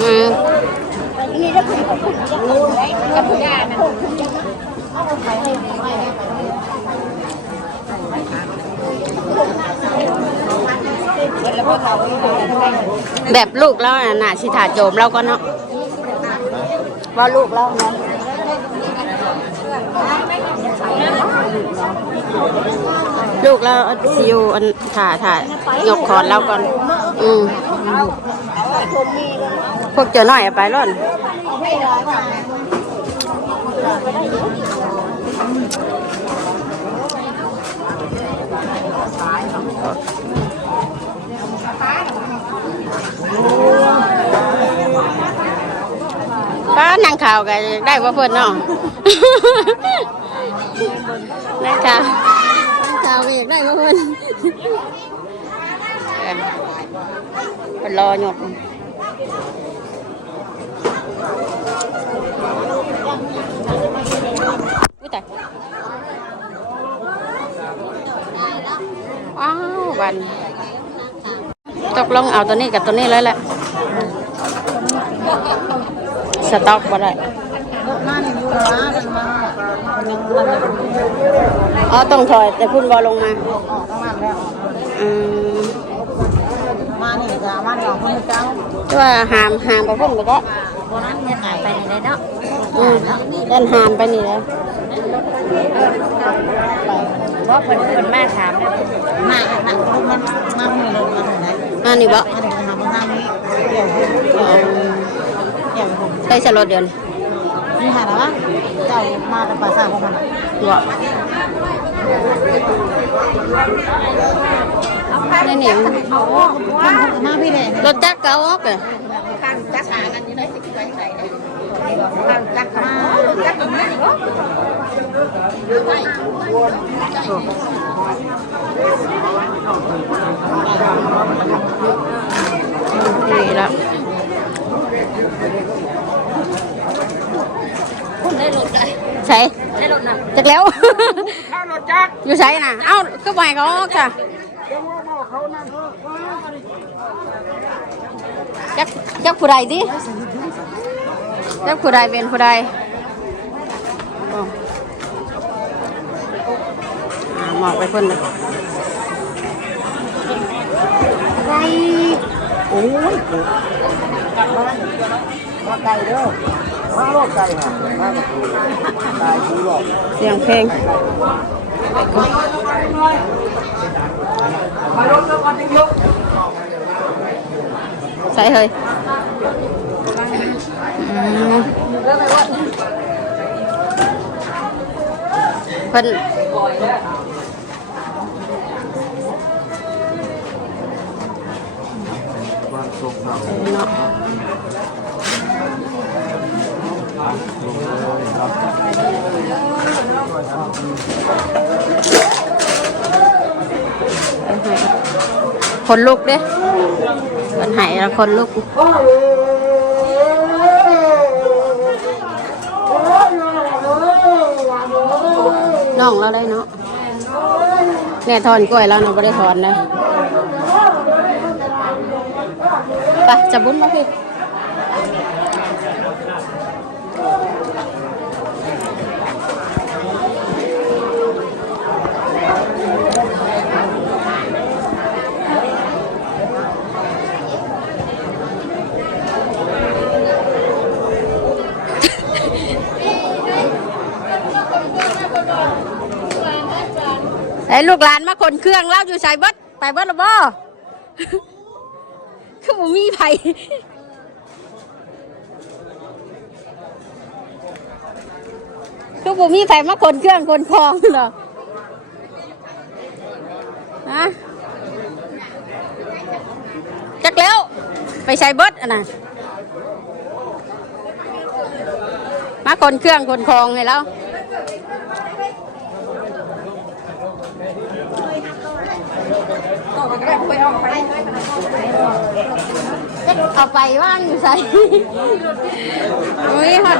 อืมนี่แล้วคุณคุณกับผู้ยานะแบบลูกเราน่ะน่ะสิถาโจมเราก็เนาะว่าลูกเราเนาะลูกเราสิอยู่อันถ่าถ่ายกคอนเราก่อน อืมพวกเจอหน่อยไปร่อนป้านางข่าวกันได้ว่าเพิ่อนเนาะนางข่าวนางข่าวอยากได้ว่าเพิ่อิ่ม เพิ่นรอหยกอุ้ยตายว้าวบัน ตกลงเอาตัวนี้กับตัวนี้เลยแหละสต็อกบ่ได้อ๋อต้องถอยแต่พุ่นบอลงมาอืม มานี่จ้ามานี่ของคุณเจ้า แต่ว่าหามหามไปพุ่นไปก็โบราณเนี่ยไปไหนเนาะอืมเดินหามไปนี่เลยว่าเพิ่นเพิ่นแม่ถามเนี่ยมาหนักมันมาเมื่อลงมาถึงไหนมานี่บ่มาถึงทำมาทางนี้เดี๋ยวเออเดี๋ยวผมได้สลดเดือนนี่หาแล้ววะเจ้ามาแต่ภาษาของมันบ่นี่นี่ มันโอ้มาพี่เลยรถจักรเก่าออกเลยการจัดหากันอยู่ได้สิไปไหนการจัดมาจัดตรงนี้ก็นี่แล้วคุณได้รถได้ใช่ได้รถนะจักแล้ว ข้าวรถจักอยู่ใช่น่ะ เอ้าก็ไปเขาออกจ้ะ จักจักผู้ใดดิจักผู้ใดเป็นผู้ใดอ๋ออ่ามองไปคนเลยไก่โอ้ยกลับบ้านมาไก่เด้อมาโลกไก่ฮะมาไก่ผู้หลอกเสียงเพลง มารถแล้ว คนลุกเด้มันหายแล้วคนลุกน้องเราได้เนาะเนี่ยถอนกล้วยแล้วเนาะไม่ได้ถอนนะไปจับบุ้นมาพี่ ไอ้ลูกหลานมาขนเครื่องเล่าอยู่ใส่เบิดไปเบิดหรือบ่คือผมมีไผคือผมมีไผมาขนเครื่องขนของเหรอฮะจักแล้วไปใส่เบิดอะนะมาขนเครื่องขนของให้แล้ว เอาไปว่างอยู่ใส่อุ้ยฮอด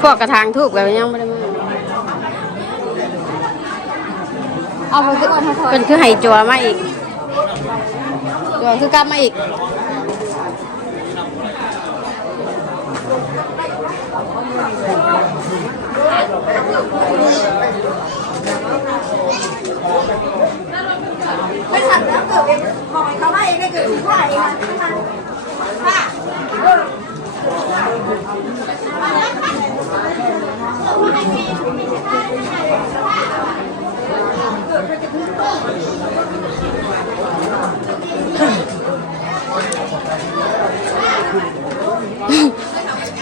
พวกกระถางทูบแบบยังไม่ได้มาเอาไปคือเป็นคือไห้จัวมาอีกจัวคือกลับมาอีก เองบอกให้เขาให้เองได้เกิดถึงผ้าเองนะไม่ทันผ้า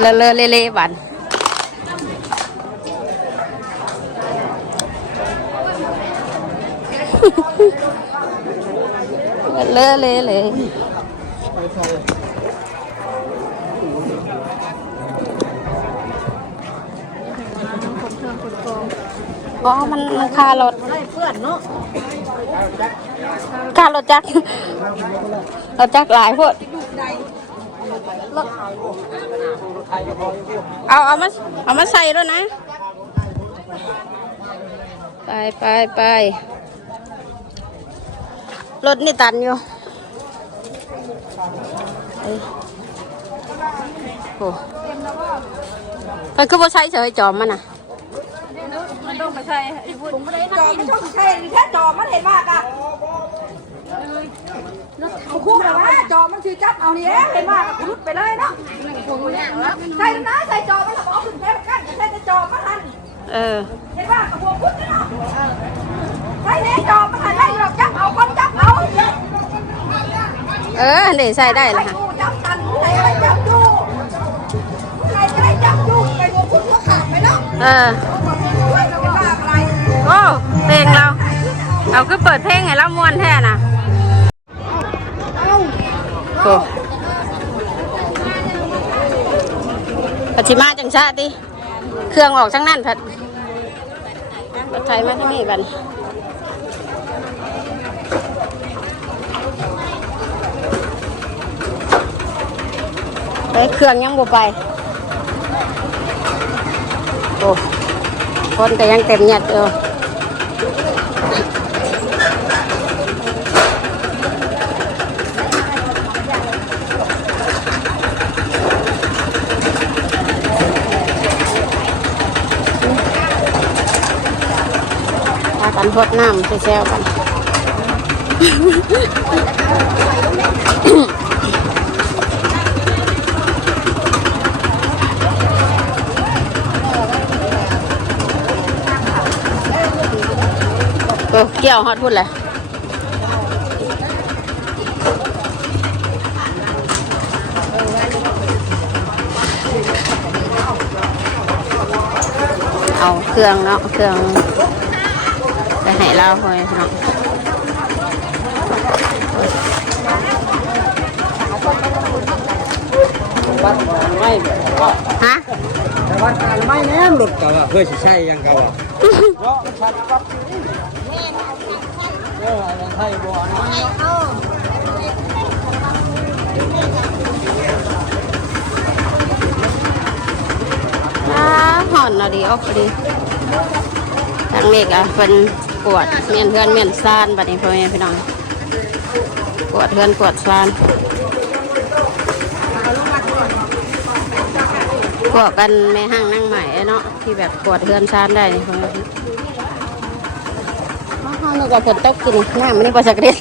เลอะเลอะเละเละบัน เลอะเละเละอ๋อมันมันคารถเพื่อนเนาะคารถจักรรถจักรหลายพวดเอาเอามาเอามาใส่แล้วนะ ไปไปไป รถนี่ตันอยู่เอ้ยโอ้มันคือบ่ใช้เฉยจอมมันน่ะมันต้องมาใช่ผมไม่ได้จอมไม่ต้องใช่แค่จอมมันเห็นมากอะเอาคู่เลยว่าจอมันคือจับเอานี่เห็นมากรุดไปเลยเนาะใส่นะใส่จอมันเอาขึ้นแค่กันใส่จอมันหันเออเห็นมากกับพวกพุทธเนาะใส่แน่จอมันหันได้หรอกจับ เออเดี๋ยวใส่ได้ละค่ะจับกันใครได้จับดูใครได้จับดูไปพวกพุทธก็ขาดไปเนาะเออเป็นบ้าอะไรโอ้เพลงเราเอาคือเปิดเพลงให้เราม่วนแท้น่ะโอ้ปฏิมาจังชาติเครื่องออกทั้งนั้นพัดปัดไทยมาทั้งนี้กัน เฮ้เครื่องยังบ่ไป โอ้ คนก็ยังเต็มเนียดอยู่พากันพดน้ำแซวๆกัน โอ้เกี่ยวฮอดพุ่นเลยเอาเครื่องเนาะเครื่องไปให้เราหอยเนาะบ้านไม่ก็ฮะแต่บ้านไม่แน่รถเก่าอะเพื่อสิใช่ยังเก่าอะ ห่อนเอาดีออกดีทางเมกอะเป็นปวดเมียนเพื่อนเมียนซ่านบัดนี้พ่อแม่พี่น้องปวดเพื่อนปวดซ่านพวกกันแม่ห้างนั่งใหม่เนาะที่แบบปวดเพื่อนซ่านได้พ่อแม่พี่ องห้องนึกว่าฝนตกกินน้ำมันนี่ปลาสักเด็ด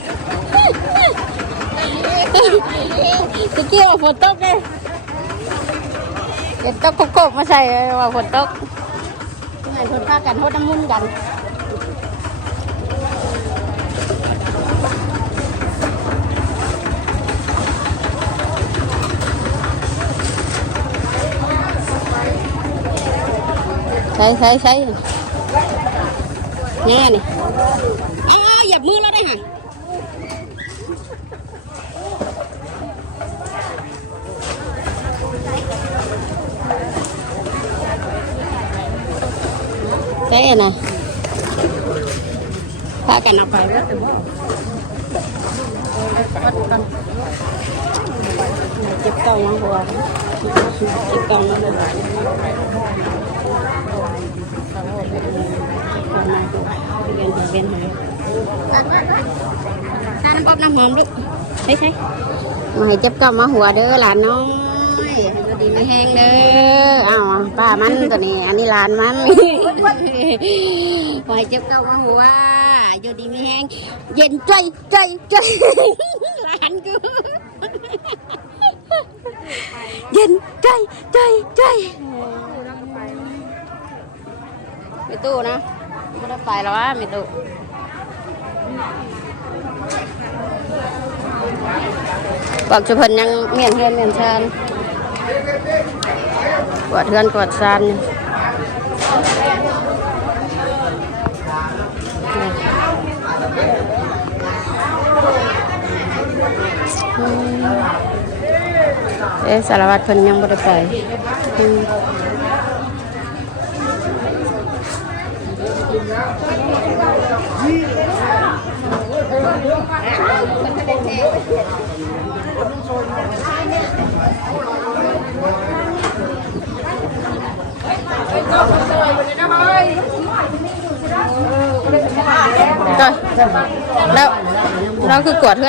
ตะกี้ว่าฝนตกเลยเด็ดตกโคกๆมาใส่ว่าฝนตกไงฝนพากันโทษน้ำมุ่นกันใช่ใช่ใช่แง่นี่ อ้าวหยับมือแล้วได้ห่ะใช่นะพากัน เอาไปแล้วแต่ว่าเจ็บเก่ายังหัวเจ็บเก่ายังหัวเวียนหัวเวียนหัวทานน้ำป๊อบน้ำหอมด้วยใช่ใช่มาให้เจ็บก็มาหัวเด้อหลานน้อยดูดีไม่แห้งเด้ออ้าวป้ามันตัวนี้ อันนี้หลานมันมาให้เจ็บก็มาหัวอยู่ดีไม่แห้ง เย็นใจใจใจหลานกูเย็นใจใจใจไม่ตู้นะไม่ได้ไปแล้ววะไม่ตู้ บอกจุพันยังเมียนเฮือนเมียนชานกวาดเฮือนกวาดซานเอ๊ะสารวัตรเพิ่นยังบ่ได้ไปอืม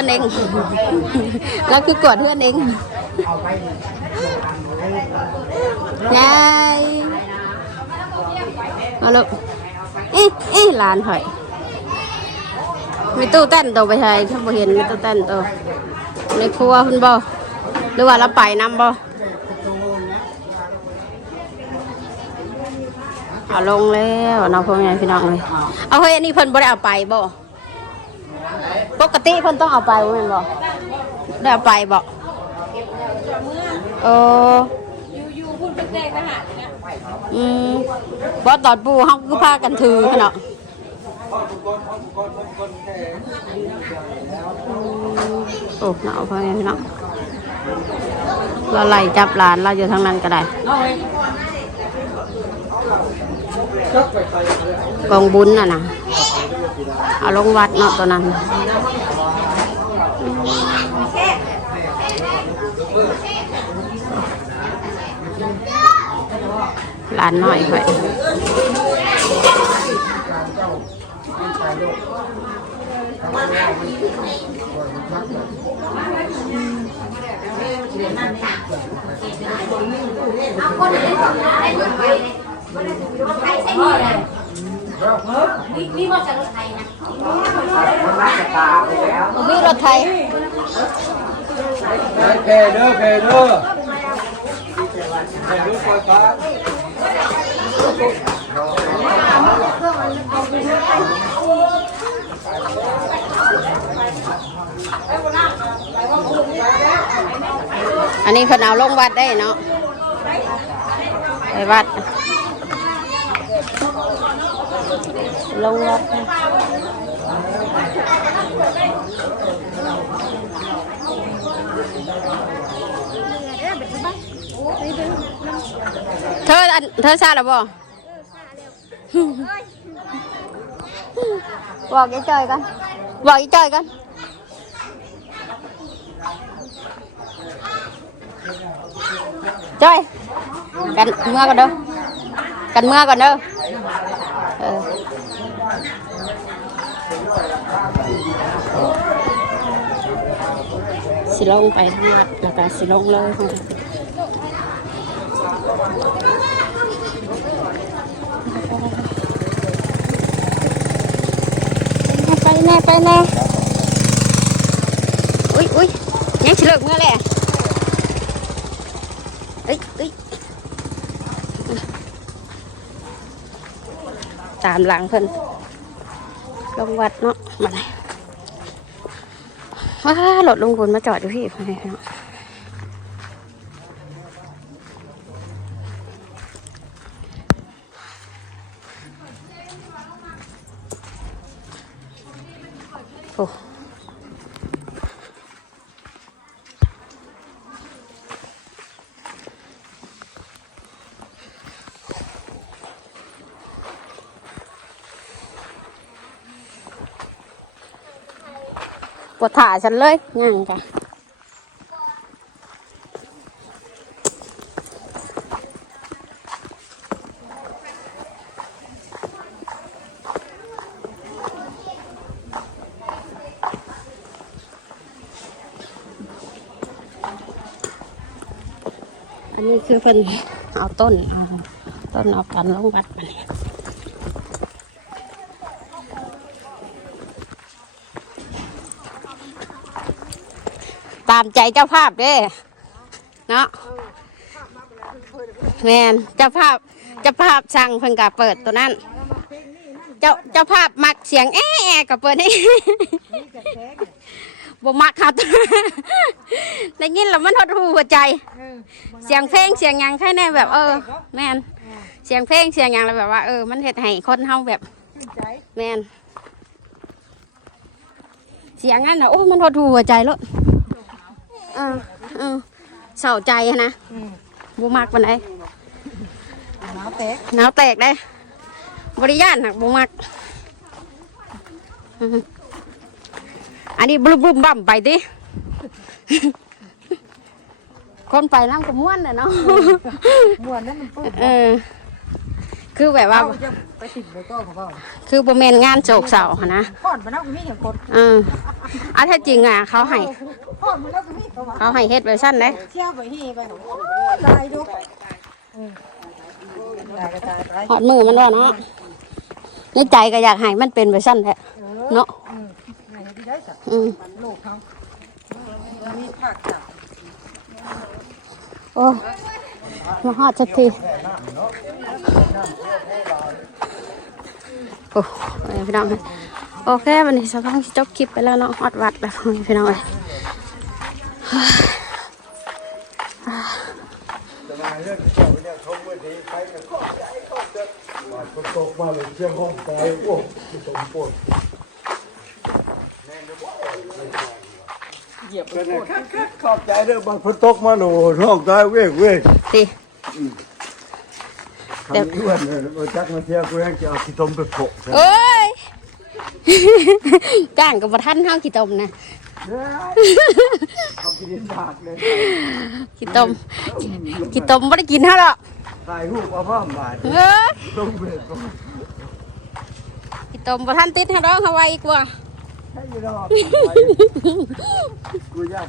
เองเราคือกวาดเฮือนเองไง มีตู้เต้นตัวไปใช้ถ้าบ่เห็นมีตู้เต้นตัวในครัวคุณบ่หรือว่าเราไปนำบ่เอาลงแล้วน้องพ่อแม่พี่น้องเลยเอาเฮ้ยอันนี้เพิ่นบ่ได้เอาไปบ่ปกติเพิ่นต้องเอาไปบ่แม่นบ่ได้เอาไปบ่เอออยู่ๆพูดเป็นแดงทหารเนี่ยอืมบ่ตอนปูเฮาคือพากันถือเนาะ โอ้เนาะพ่อแม่พี่น้องเราไล่จับหลานเราอยู่ทางนั้นก็ได้ กองบุญน่ะนะเอาลงวัดเนาะตัวนั้นหลานน้อยไป มีรถไทยเพเด้อเพเด้อเพเด้อไฟฟ้า อันนี้เขาเอาลงวัดได้เนาะไปวัด ลงวัดเธออันเธอทราบหรือบ่บอกยายจอยกันบอกยายจอยกัน จ้อยกันเมื่อก่อนเด้อกันเมื่อก่อนเด้อเออสิลงไปทางวัดแล้วก็สิลงเลยไปแน่ไปแน่อุ้ยอุ้ยยังสิเลิกเมื่อแหละ เอ้ยเอ้ย ตามหลังเพิ่นลงวัดเนาะมาเลยว้ารถลงบนมาจอดอยู่พี่ไปเนาะโอ้ บ่ถ่าฉันเลยย่างค่ะอันนี้คือเพิ่นเอาต้นเอาต้นเอาปันลงวัดไปามใจเจ้าภาพเด้เนาะแมนเจ้าภาพเจ้าภาพสั่งเพิ่นก็เปิดตัวนั้น เจ้าเจ้าภาพมักเสียงแอะแอะก็เปิดให้บ่มักครับได้ยินแล้วมันหดหูหัวใจ เสียงเพลงเสียงยังแค่ในแบบ เออ แมนเสียงเพลงเสียงยังแล้วแบบว่าเออมันเฮ็ดให้คนเฮาแบบแมนเสียงนั้นนะโอ้มันหดหูหัวใจแล้ว เออเออเศร้าใจนะบ่มักปานใดหนาวแตกหนาวแตกได้บริยานหักบ่มัก อันนี้บลุมบลุมบั่มไปดิคนไปน้ำก็ม่วนน่ะเนาะม่วนนั้นมันปื้มเออ คือแบบว่าเอาจะไปติดโบโต้ของเขาคือบ่แม่นงานโศกเศร้าหั้นะพ่อนมาแล้วก็มีอย่างคนเอออันแท้จริงอะเขาให้ พ่อนมาแล้วก็มีเขาว่าเขาให้เฮ็ดไว้สั้นเลยเชี่ยวไปนี่ไปหนูตายดูอืมตายก็ตายไปหอดมือมันว่าเนาะในใจก็อยากให้มันเป็นไว้สั้นแหละเนาะอืมไหนที่ได้สักอืมลูกเขามีผักจับโอ้มาฮอดสักทีโอ้ยพี่น้องโอเควันนี้สักพักจบคลิปไปแล้วเนาะฮอดวัดแล้วพี่น้องเอ้ย จะมาเรื่องเจ้าเนี่ยชมวันนี้ไปกันก็ใจก็จะมาคนตกมาเลยเชียงห้องตายโอ้ที่ตมปวดเหยียบกันขอบใจเด้อบางคนตกมาหนูห้องตายเว้ยเว้ยสิทำอ้วนเลยมาจักมาเที่ยวกูยังจะเอาขี้ตมไปโขกซะโอ้ยก้างกับประทันเฮาขี้ตมนะ เอากินปากเลยขี้ตมขี้ตมไม่ได้กินเฮาหรอกถ่ายรูปเอาพ่อมบาดเอ้ยต้องเบรกก่อนขี้ตมประทันติดเฮาดอกเฮาไว้กว่าให้ยรอบกูอยาก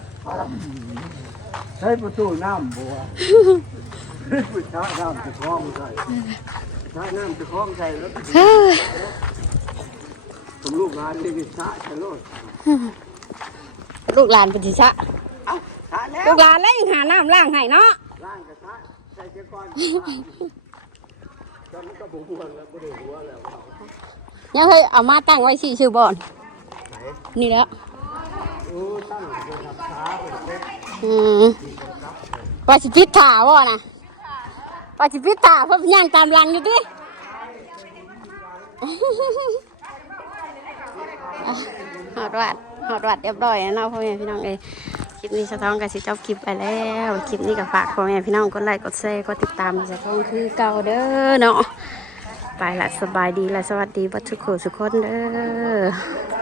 ใช้ประตูน้ำบัวกูช้าน้ำจะคล้องใส่ช้าน้ำจะคล้องใส่แล้วเฮ้ยผมลูกงานนี่ก็ช้าใช่รถลู กหลานเป็นสิชะเอ้าช้าแล้วลูกหลานแล้วยังหาน้ำล้างให้เนาะล่างกระทะใส่เจ้าก้อนจนก็บุหัวแล้วก็ได้หัวแล้วยังเคยเอามาตั้งไว้สี่ชื่อบอนนี่แหล้วโอ้ตั้งเดินทำช้าไปเล็กอืมว่าสิพิษถาวะนะว่าสิพิษถาเพิ่นย่างตามหลังอยู่ดิอะหอดวัด หอดวัดเรียบร้อยแล้วเนาะพ่อแม่พี่น้องเอ้ยคลิปนี้สะท้องกับสิจบคลิปไปแล้วคลิปนี้ก็ฝากพ่อแม่พี่น้องกดไลค์กดแชร์กดติดตามสะท้องคือเก่าเด้อเนาะไปละสบายดีละสวัสดีบัดทุกคนทุกคนเด้อ